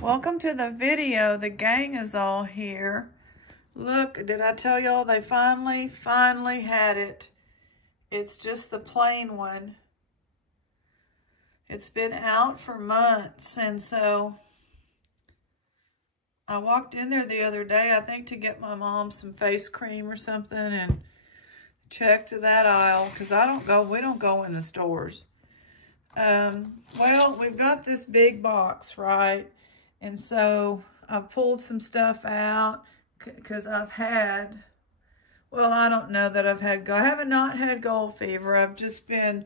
Welcome to the video. The gang is all here. Look, did I tell y'all they finally had it? It's just the plain one. It's been out for months, and so I walked in there the other day, I think to get my mom some face cream or something, and checked that aisle because we don't go in the stores. Well, we've got this big box, right? And so I pulled some stuff out because I don't know that I haven't not had gold fever. I've just been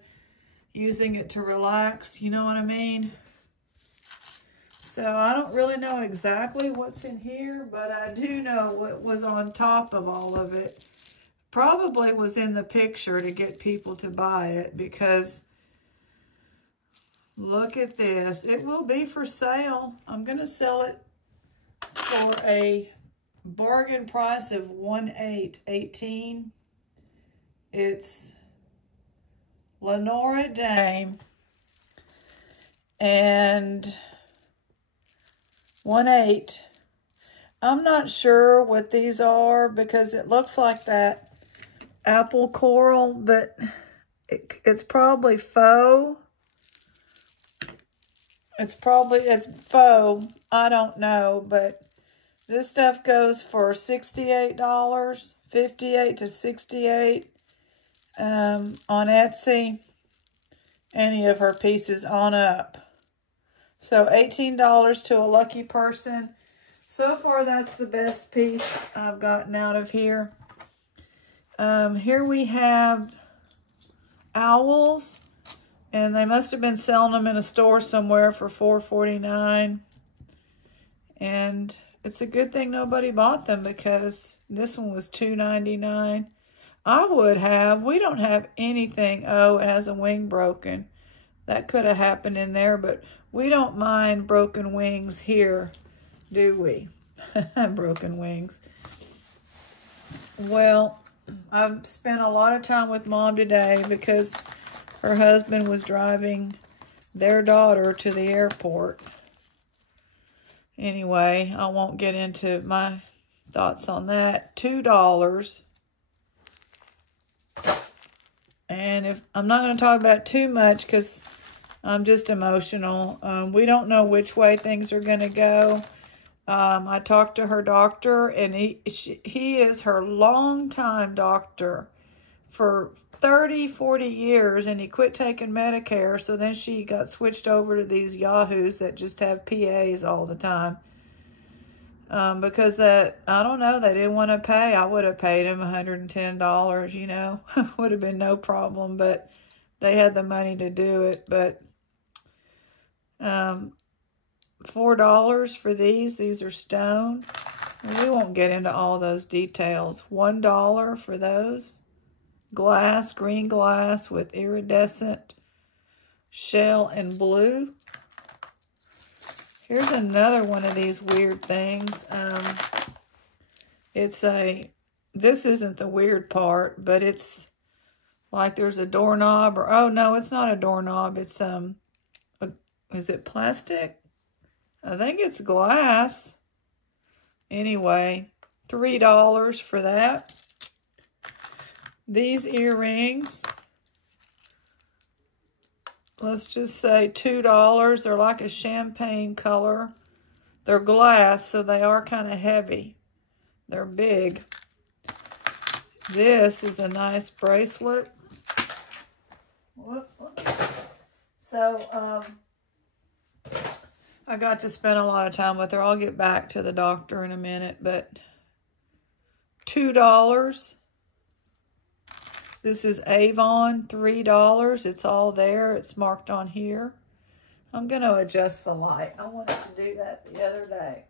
using it to relax, you know what I mean? So I don't really know exactly what's in here, but I do know what was on top of all of it. Probably was in the picture to get people to buy it because look at this. It will be for sale. I'm going to sell it for a bargain price of $1,818. It's Lenora Dame and $1,800. I'm not sure what these are because it looks like that apple coral, but it's probably faux. It's faux. I don't know, but this stuff goes for $68, $58 to $68 on Etsy. Any of her pieces on up. So $18 to a lucky person. So far, that's the best piece I've gotten out of here. Here we have owls. And they must have been selling them in a store somewhere for $4.49. And it's a good thing nobody bought them because this one was $2.99. I would have. We don't have anything. Oh, it has a wing broken. That could have happened in there, but we don't mind broken wings here, do we? Broken wings. Well, I've spent a lot of time with Mom today because her husband was driving their daughter to the airport. Anyway, I won't get into my thoughts on that. $2. And if I'm not going to talk about it too much because I'm just emotional. We don't know which way things are going to go. I talked to her doctor, and he is her longtime doctor for 30, 40 years, and he quit taking Medicare, so then she got switched over to these yahoos that just have PAs all the time. Because I don't know, they didn't want to pay. I would have paid him $110, you know. Would have been no problem, but they had the money to do it. But $4 for these. These are stone. We won't get into all those details. $1 for those. Glass, green glass with iridescent shell and blue. Here's another one of these weird things. This isn't the weird part, but it's like there's a doorknob, or oh no, it's not a doorknob. It's is it plastic? I think it's glass. Anyway, $3 for that. These earrings, let's just say $2. They're like a champagne color. They're glass, so they are kind of heavy. They're big. This is a nice bracelet. Whoops. So, I got to spend a lot of time with her. I'll get back to the doctor in a minute, but $2. This is Avon, $3. It's all there. It's marked on here. I'm going to adjust the light. I wanted to do that the other day.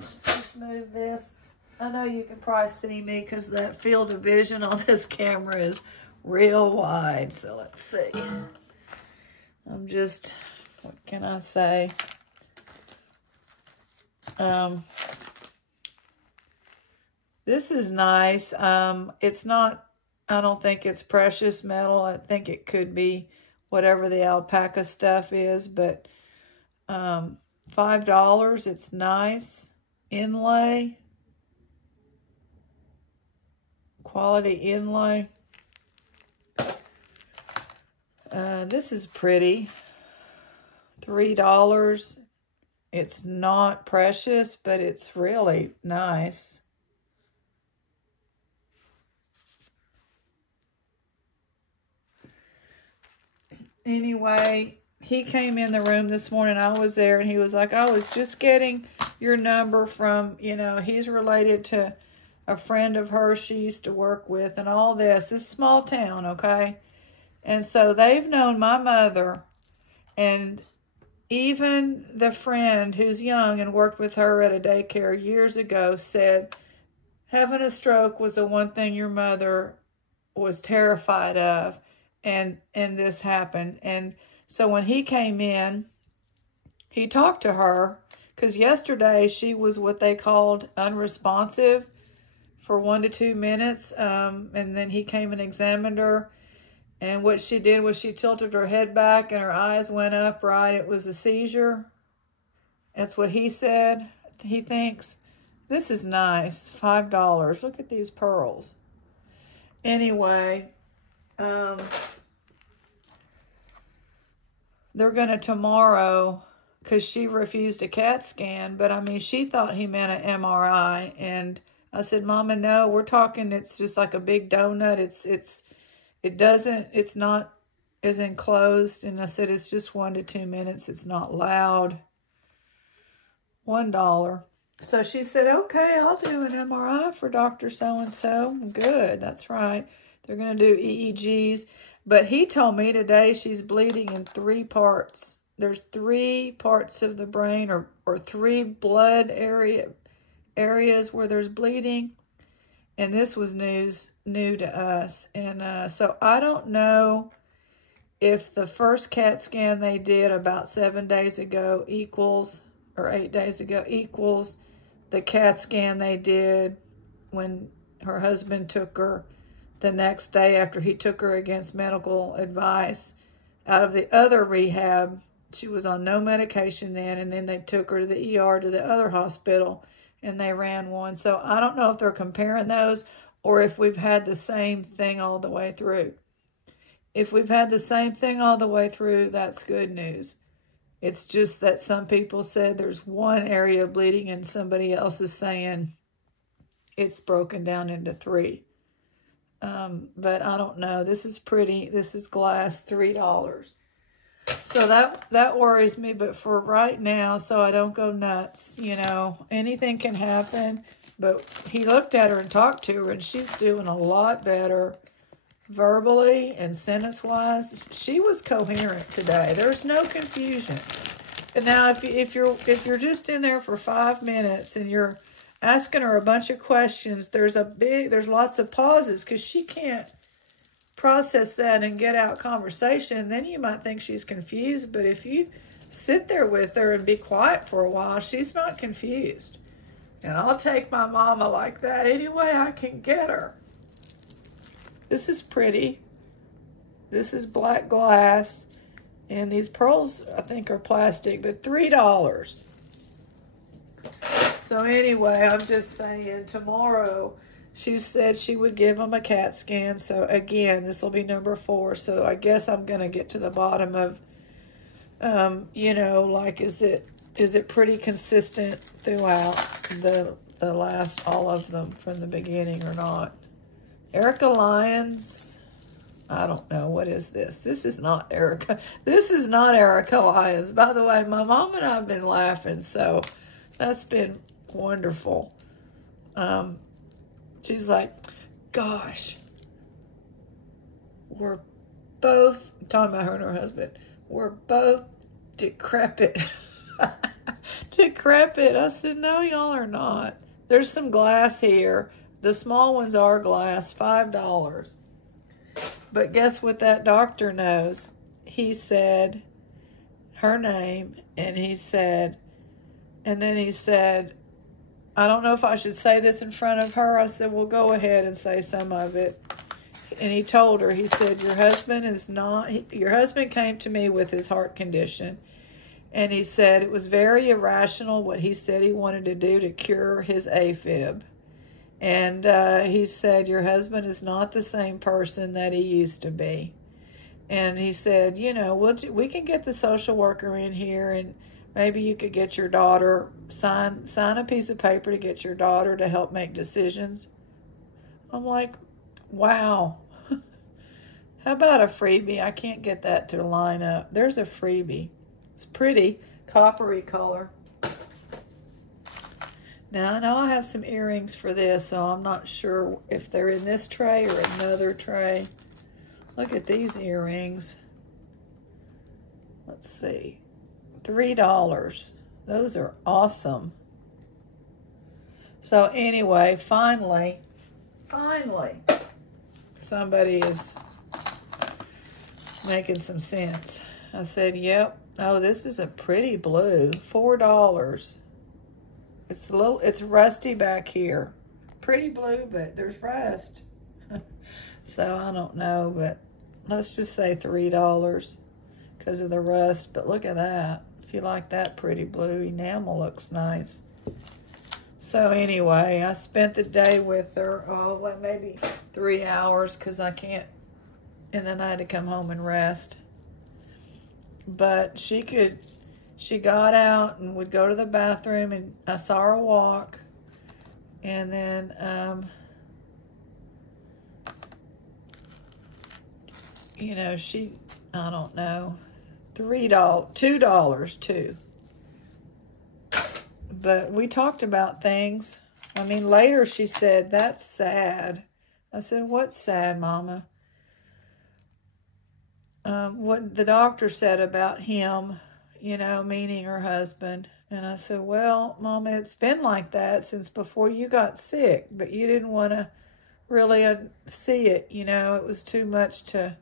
Let's just move this. I know you can probably see me because that field of vision on this camera is real wide. So let's see. What can I say? This is nice. It's not, I don't think it's precious metal. I think it could be whatever the alpaca stuff is, but $5. It's nice. Inlay. Quality inlay. This is pretty. $3. It's not precious, but it's really nice. Anyway, he came in the room this morning. I was there, and he was like, I was just getting your number from, he's related to a friend of hers she used to work with and all this. It's a small town, okay? And so they've known my mother, and even the friend who's young and worked with her at a daycare years ago said having a stroke was the one thing your mother was terrified of. And this happened. And so when he came in, he talked to her, because yesterday she was what they called unresponsive for 1 to 2 minutes. And then he came and examined her. And what she did was she tilted her head back and her eyes went up, right? It was a seizure. That's what he said. He thinks. This is nice. $5. Look at these pearls. Anyway, they're going to tomorrow, because she refused a CAT scan, but I mean, she thought he meant an MRI. And I said, Mama, no, we're talking, it's just like a big donut. It's not as enclosed. And I said, it's just 1 to 2 minutes. It's not loud. $1. So she said, okay, I'll do an MRI for Dr. So-and-so. Good, that's right. They're going to do EEGs. But he told me today she's bleeding in 3 parts. There's 3 parts of the brain, or 3 blood areas where there's bleeding. And this was new to us. And so I don't know if the first CAT scan they did about 7 days ago equals, or 8 days ago equals the CAT scan they did when her husband took her the next day after he took her against medical advice out of the other rehab. She was on no medication then, and then they took her to the ER to the other hospital, and they ran one. So I don't know if they're comparing those or if we've had the same thing all the way through. If we've had the same thing all the way through, that's good news. It's just that some people said there's one area of bleeding and somebody else is saying it's broken down into 3. But I don't know. This is pretty. This is glass, $3. So that worries me. But for right now, so I don't go nuts, anything can happen. But he looked at her and talked to her, and she's doing a lot better verbally and sentence-wise. She was coherent today. There's no confusion. And now if you're just in there for 5 minutes and you're asking her a bunch of questions, there's lots of pauses because she can't process that and get out conversation. Then you might think she's confused, but if you sit there with her and be quiet for a while, she's not confused. And I'll take my mama like that any way I can get her. This is pretty. This is black glass. And these pearls, I think, are plastic, but $3. So anyway, I'm just saying, tomorrow she said she would give them a CAT scan. So again, this will be number 4. So I guess I'm going to get to the bottom of, like, is it pretty consistent throughout the last, all of them from the beginning or not? Erica Lyons, I don't know. What is this? This is not Erica. This is not Erica Lyons. By the way, my mom and I have been laughing, so that's been wonderful. She's like, gosh, we're both, I'm talking about her and her husband, we're both decrepit. Decrepit. I said, no, y'all are not. There's some glass here. The small ones are glass, $5. But guess what that doctor knows? He said her name, and then he said, I don't know if I should say this in front of her. I said, well, go ahead and say some of it. And he told her, he said, your husband came to me with his heart condition, And he said it was very irrational what he said he wanted to do to cure his AFib. And he said, your husband is not the same person that he used to be. And he said, you know, we can get the social worker in here, and maybe you could get your daughter, sign a piece of paper to get your daughter to help make decisions. I'm like, wow. How about a freebie? I can't get that to line up. There's a freebie. It's pretty, coppery color. Now, I know I have some earrings for this, so I'm not sure if they're in this tray or another tray. Look at these earrings. Let's see. $3. Those are awesome. So anyway, finally, somebody is making some sense. I said, yep. Oh, this is a pretty blue. $4. It's rusty back here. Pretty blue, but there's rust. So I don't know, but let's just say $3 because of the rust. But look at that. If you like that pretty blue, enamel looks nice. So anyway, I spent the day with her, like maybe 3 hours because I can't, and then I had to come home and rest. But she got out and would go to the bathroom, and I saw her walk. And then, you know, I don't know, $2 too. But we talked about things. I mean, later she said, that's sad. I said, what's sad, Mama? What the doctor said about him, you know, meaning her husband. And I said, well, Mama, it's been like that since before you got sick, but you didn't want to really see it, you know. It was too much to...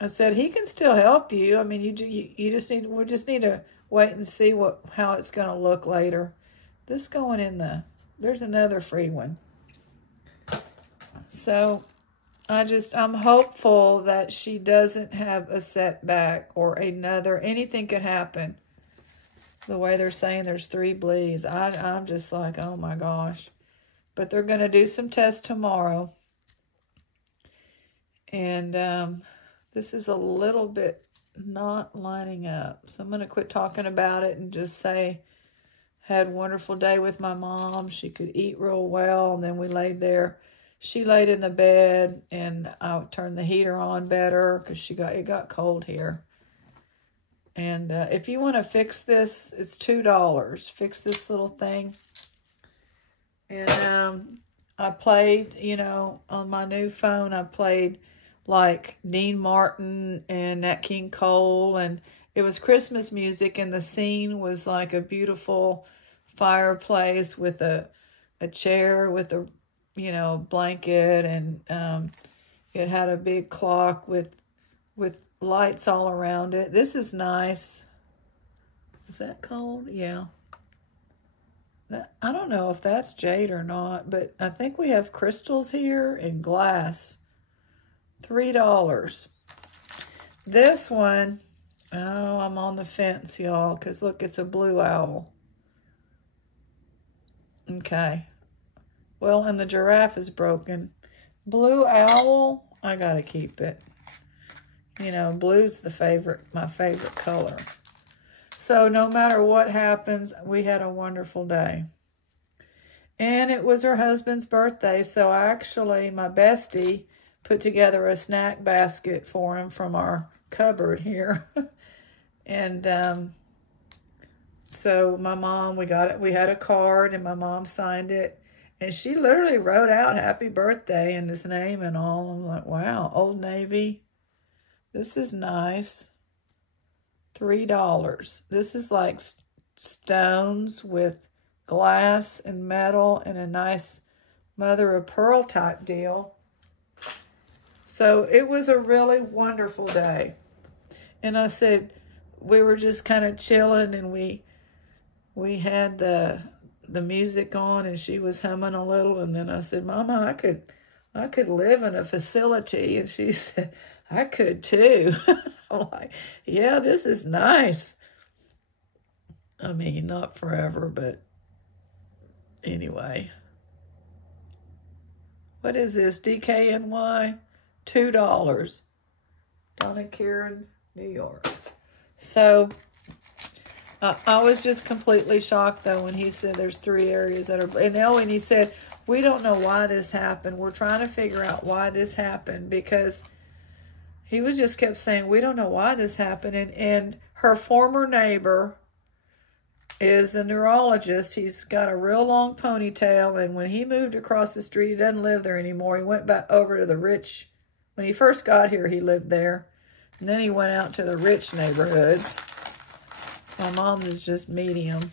I said, he can still help you. I mean, we just need to wait and see how it's going to look later. This going in there's another free one. So I'm hopeful that she doesn't have a setback or anything could happen. The way they're saying there's 3 bleeds. I'm just like, oh my gosh. But they're going to do some tests tomorrow. And this is a little bit not lining up. So I'm going to quit talking about it and just say, had a wonderful day with my mom. She could eat real well. And then we laid there. She laid in the bed, and I turned the heater on better because it got cold here. And if you want to fix this, it's $2. Fix this little thing. And I played, you know, on my new phone, I played like Dean Martin and Nat King Cole. And it was Christmas music, and the scene was like a beautiful fireplace with a chair with a, you know, blanket, and it had a big clock with lights all around it. This is nice. Is that cold? Yeah. I don't know if that's jade or not, but I think we have crystals here and glass. $3. This one, oh, I'm on the fence, y'all, because look, it's a blue owl. Okay. Well, and the giraffe is broken. Blue owl, I gotta keep it. You know, blue's my favorite color. So no matter what happens, we had a wonderful day. And it was her husband's birthday, so actually my bestie put together a snack basket for him from our cupboard here. And so my mom, we had a card, and my mom signed it. And she literally wrote out happy birthday and his name and all. I'm like, wow, Old Navy. This is nice. $3. This is like stones with glass and metal and a nice mother of pearl type deal. So it was a really wonderful day. And I said, we were just kind of chilling, and we had the music on, and she was humming a little. And then I said, Mama, I could live in a facility. And she said, I could too. I'm like, yeah, this is nice. I mean, not forever, but anyway. What is this? DKNY? $2. Donna Karen, New York. So, I was just completely shocked, though, when he said there's 3 areas that are... And he said, we don't know why this happened. We're trying to figure out why this happened, because he was just kept saying, we don't know why this happened. And her former neighbor is a neurologist. He's got a real long ponytail, and when he moved across the street, he doesn't live there anymore. He went back over to the rich... When he first got here, he lived there. And then he went out to the rich neighborhoods. My mom's is just medium.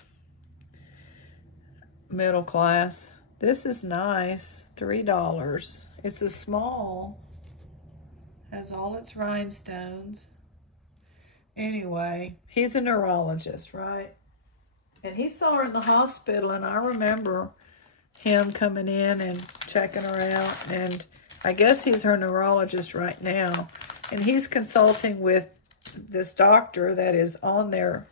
Middle class. This is nice. $3. It's a small. Has all its rhinestones. Anyway, he's a neurologist, right? And he saw her in the hospital, and I remember him coming in and checking her out. And I guess he's her neurologist right now. And he's consulting with this doctor that is on there.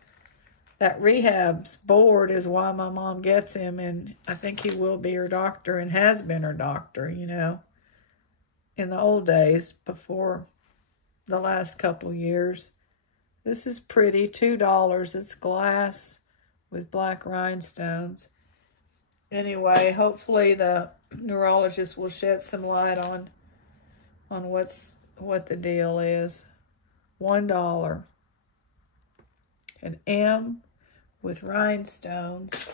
That rehab's board is why my mom gets him. And I think he will be her doctor and has been her doctor, you know, in the old days before the last couple years. This is pretty. $2. It's glass with black rhinestones. Anyway, hopefully the neurologist will shed some light on what the deal is. $1. An M with rhinestones.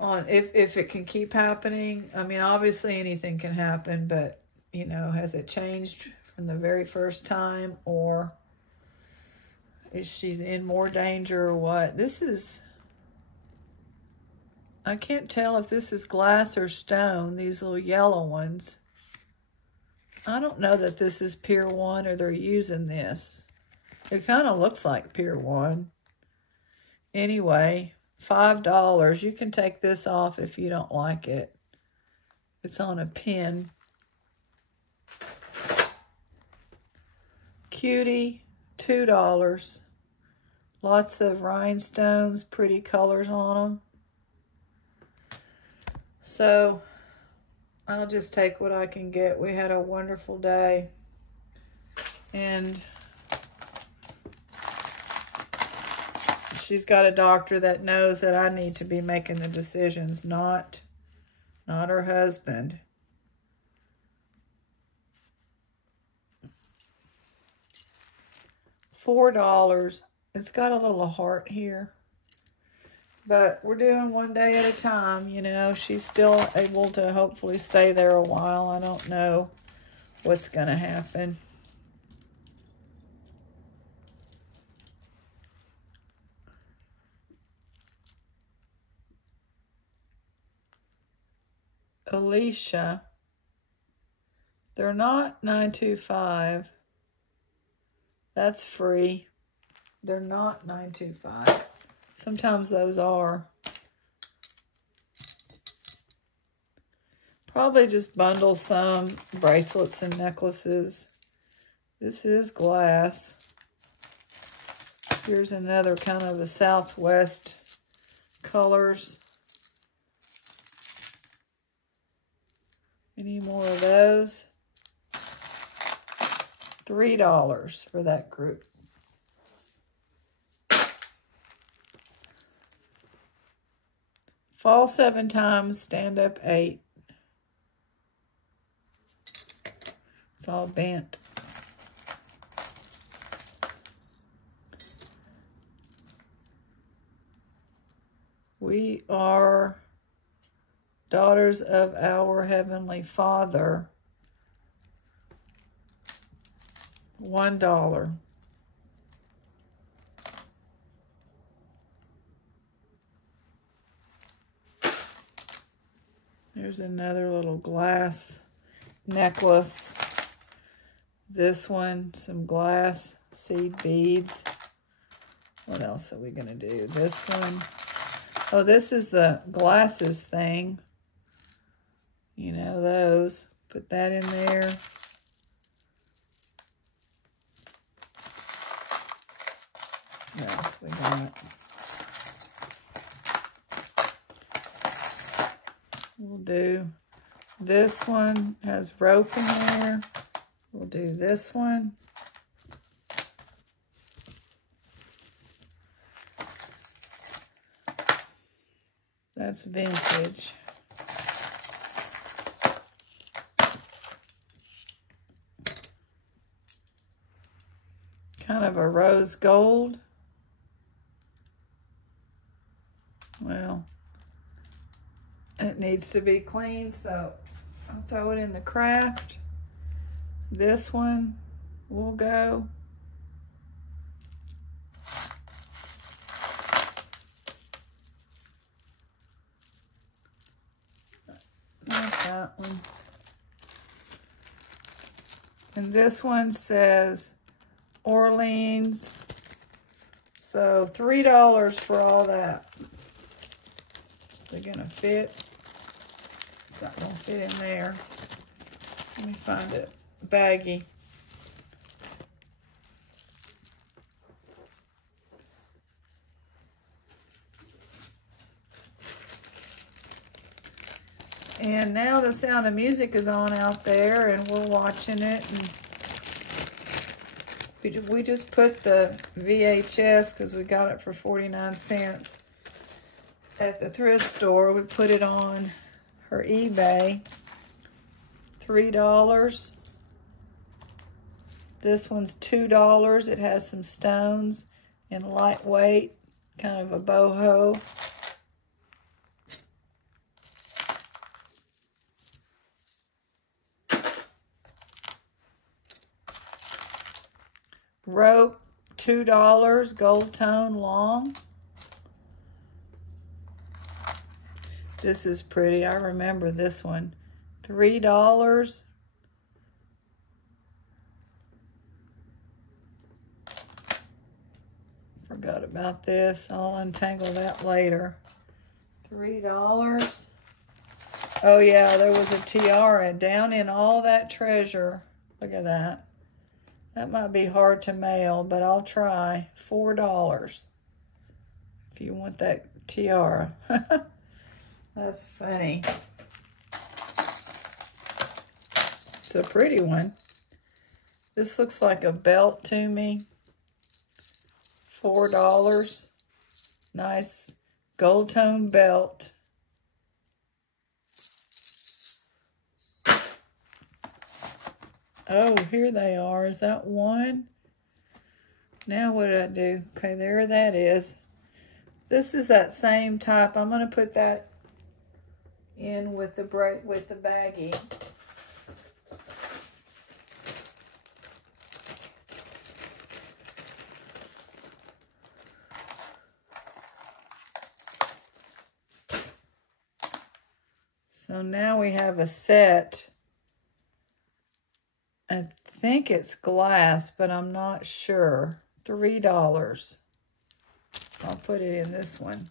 If it can keep happening. I mean, obviously anything can happen, but you know, has it changed from the very first time, or is she in more danger or what? This is, I can't tell if this is glass or stone, these little yellow ones. I don't know that this is Pier 1 or they're using this. It kind of looks like Pier 1. Anyway, $5. You can take this off if you don't like it. It's on a pin. Cutie, $2. Lots of rhinestones, pretty colors on them. So, I'll just take what I can get. We had a wonderful day. And she's got a doctor that knows that I need to be making the decisions, not her husband. $4. It's got a little heart here. But we're doing one day at a time, you know. She's still able to hopefully stay there a while. I don't know what's going to happen. Alicia. They're not 925. That's free. They're not 925. Sometimes those are. Probably just bundle some bracelets and necklaces. This is glass. Here's another kind of the Southwest colors. Any more of those? $3 for that group. Fall 7 times, stand up 8. It's all bent. We are daughters of our Heavenly Father. $1. There's another little glass necklace. This one, some glass seed beads. What else are we going to do? This one. Oh, this is the glasses thing. You know, those. Put that in there. No. else we got? We'll do this one, has rope in there. We'll do this one. That's vintage. Kind of a rose gold. Well, it needs to be cleaned, so I'll throw it in the craft. This one will go. Not that one. And this one says Orleans. So $3 for all that. They're gonna fit. It's not gonna fit in there. Let me find it baggy. And now the Sound of Music is on out there, and we're watching it. And we just put the VHS, because we got it for 49 cents at the thrift store. We put it on her eBay. $3. This one's $2. It has some stones and lightweight, kind of a boho. Rope, $2, gold tone long. This is pretty. I remember this one. $3. Forgot about this. I'll untangle that later. $3. Oh yeah, there was a tiara down in all that treasure. Look at that. That might be hard to mail, but I'll try. $4 if you want that tiara. That's funny. It's a pretty one. This looks like a belt to me. $4. Nice gold tone belt. Oh, here they are. Is that one? Now what did I do? Okay, there that is. This is that same type. I'm going to put that in with the baggie. So now we have a set. I think it's glass, but I'm not sure. $3. I'll put it in this one.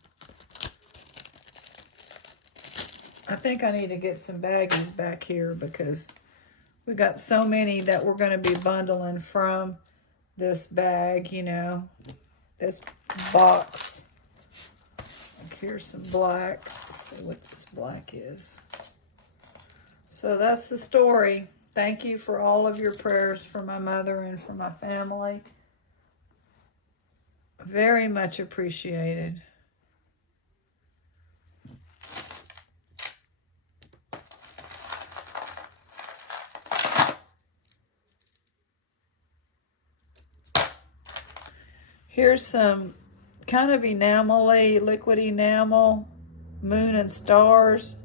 I think I need to get some baggies back here because we got so many that we're going to be bundling from this bag, you know, this box. Like here's some black. Let's see what this black is. So that's the story. Thank you for all of your prayers for my mother and for my family. Very much appreciated. Here's some kind of enamel-y, liquid enamel, moon and stars,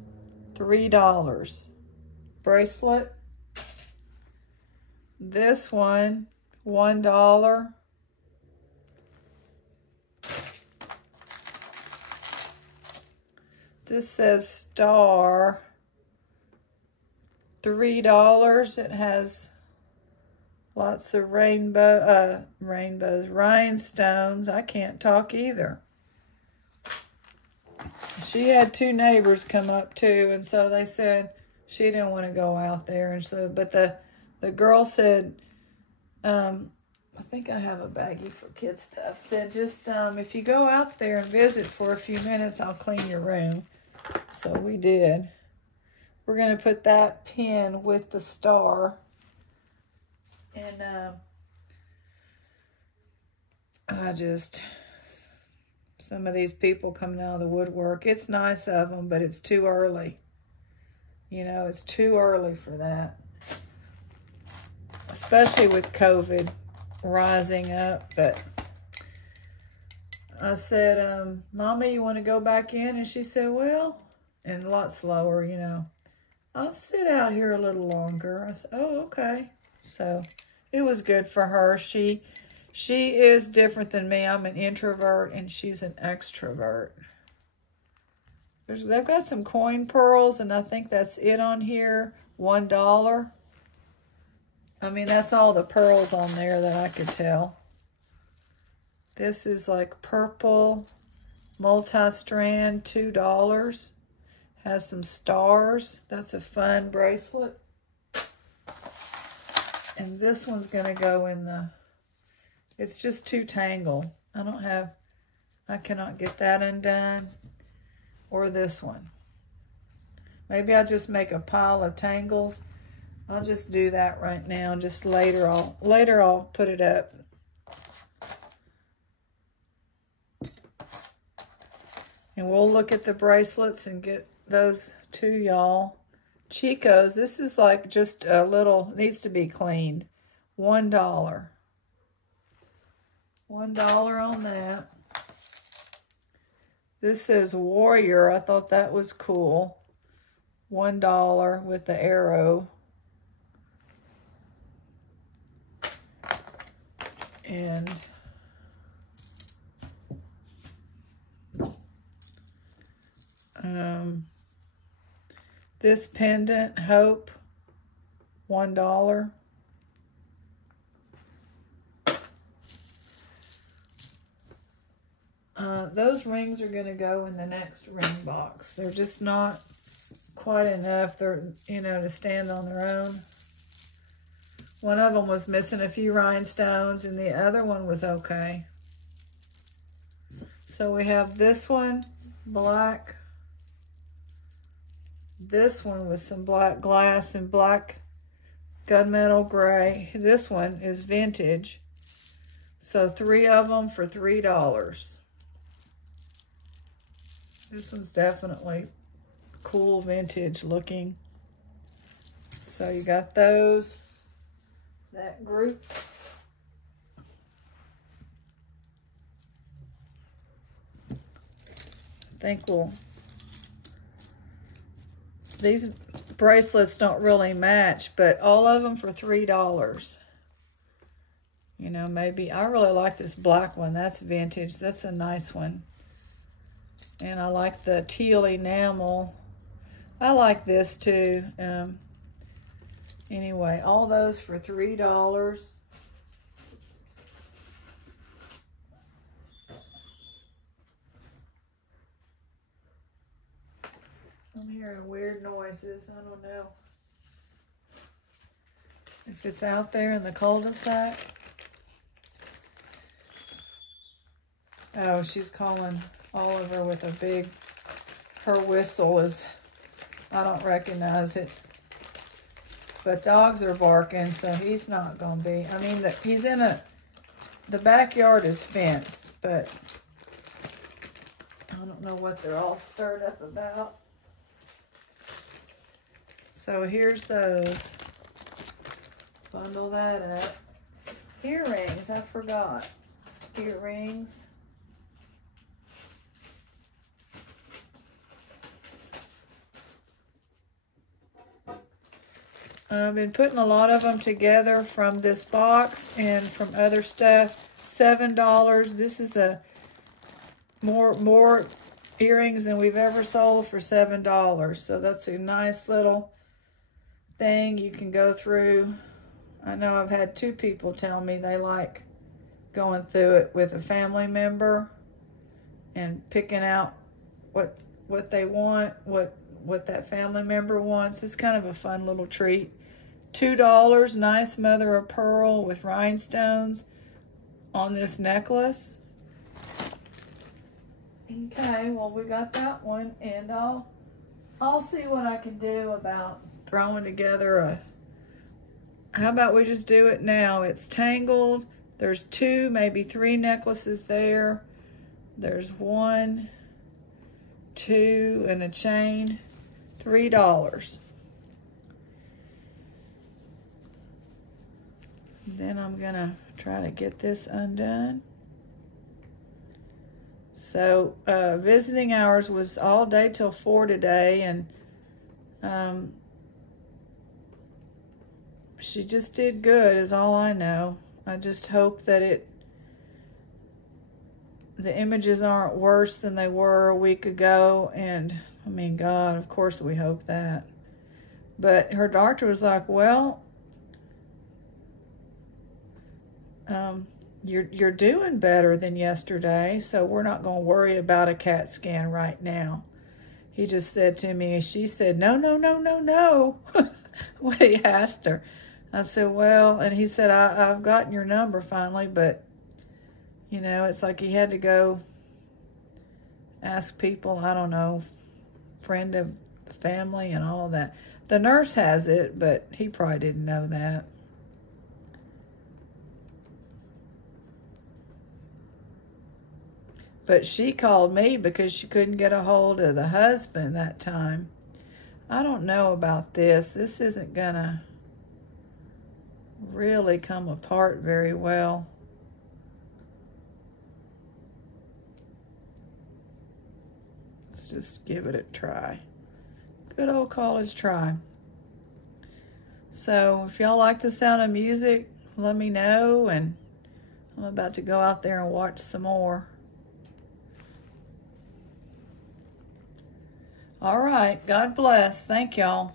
$3. Bracelet. This one, $1. This says star, $3. It has lots of rainbows, rhinestones. I can't talk either. She had two neighbors come up too, and so they said she didn't want to go out there, and so but the girl said, I think I have a baggie for kids stuff. Said just if you go out there and visit for a few minutes, I'll clean your room. So we did. We're going to put that pin with the star. And some of these people coming out of the woodwork, it's nice of them, but it's too early. You know, it's too early for that. Especially with COVID rising up. But I said, Mama, you want to go back in? And she said, well, and a lot slower, you know, I'll sit out here a little longer. I said, oh, okay. So it was good for her. She is different than me. I'm an introvert and she's an extrovert. They've got some coin pearls, and I think that's it on here. $1. I mean, that's all the pearls on there that I could tell. This is like purple, multi-strand, $2. Has some stars. That's a fun bracelet. And this one's going to go in the... It's just too tangled. I cannot get that undone. Or this one. Maybe I'll just make a pile of tangles. I'll just do that right now. Just later I'll put it up. And we'll look at the bracelets and get those to y'all. Chico's, this is like just a little, needs to be cleaned. $1. $1 on that. This says Warrior. I thought that was cool. $1 with the arrow. And this pendant, Hope, $1. Those rings are going to go in the next ring box. They're just not quite enough. They're, you know, to stand on their own. One of them was missing a few rhinestones, and the other one was okay. So we have this one, black. This one with some black glass and black gunmetal gray. This one is vintage. So 3 of them for $3. This one's definitely cool, vintage looking. So you got those, that group. I think these bracelets don't really match, but all of them for $3. You know, maybe, I really like this black one. That's vintage. That's a nice one. And I like the teal enamel. I like this too. Anyway, all those for $3. I'm hearing weird noises. I don't know if it's out there in the cul-de-sac. Oh, she's calling Oliver with a big, her whistle is, I don't recognize it. But dogs are barking, so he's not going to be. I mean, he's in the backyard is fenced, but I don't know what they're all stirred up about. So here's those. Bundle that up. Earrings, I forgot. Earrings. I've been putting a lot of them together from this box and from other stuff. $7. This is a more earrings than we've ever sold for $7. So that's a nice little thing you can go through. I know I've had 2 people tell me they like going through it with a family member and picking out what they want, what that family member wants. It's kind of a fun little treat. $2, nice mother of pearl with rhinestones. on this necklace. Okay, well, we got that one, and I'll see what I can do about throwing together a, how about we just do it now? It's tangled. There's 2, maybe 3 necklaces there. There's 1, 2, and a chain, $3. Then I'm gonna try to get this undone. So visiting hours was all day till 4 today, and she just did good is all I know. I just hope that the images aren't worse than they were a week ago, and I mean, God, of course we hope that. But her doctor was like, well, you're doing better than yesterday, so we're not going to worry about a CAT scan right now. He just said to me, she said, no, no, no, no, no, when he asked her. I said, well, and he said, I've gotten your number finally, but, you know, it's like he had to go ask people, I don't know, friend of family and all of that. The nurse has it, but he probably didn't know that. But she called me because she couldn't get a hold of the husband that time. I don't know about this. This isn't gonna really come apart very well. Let's just give it a try. Good old college try. So if y'all like the sound of music, let me know, and I'm about to go out there and watch some more. All right, God bless. Thank y'all.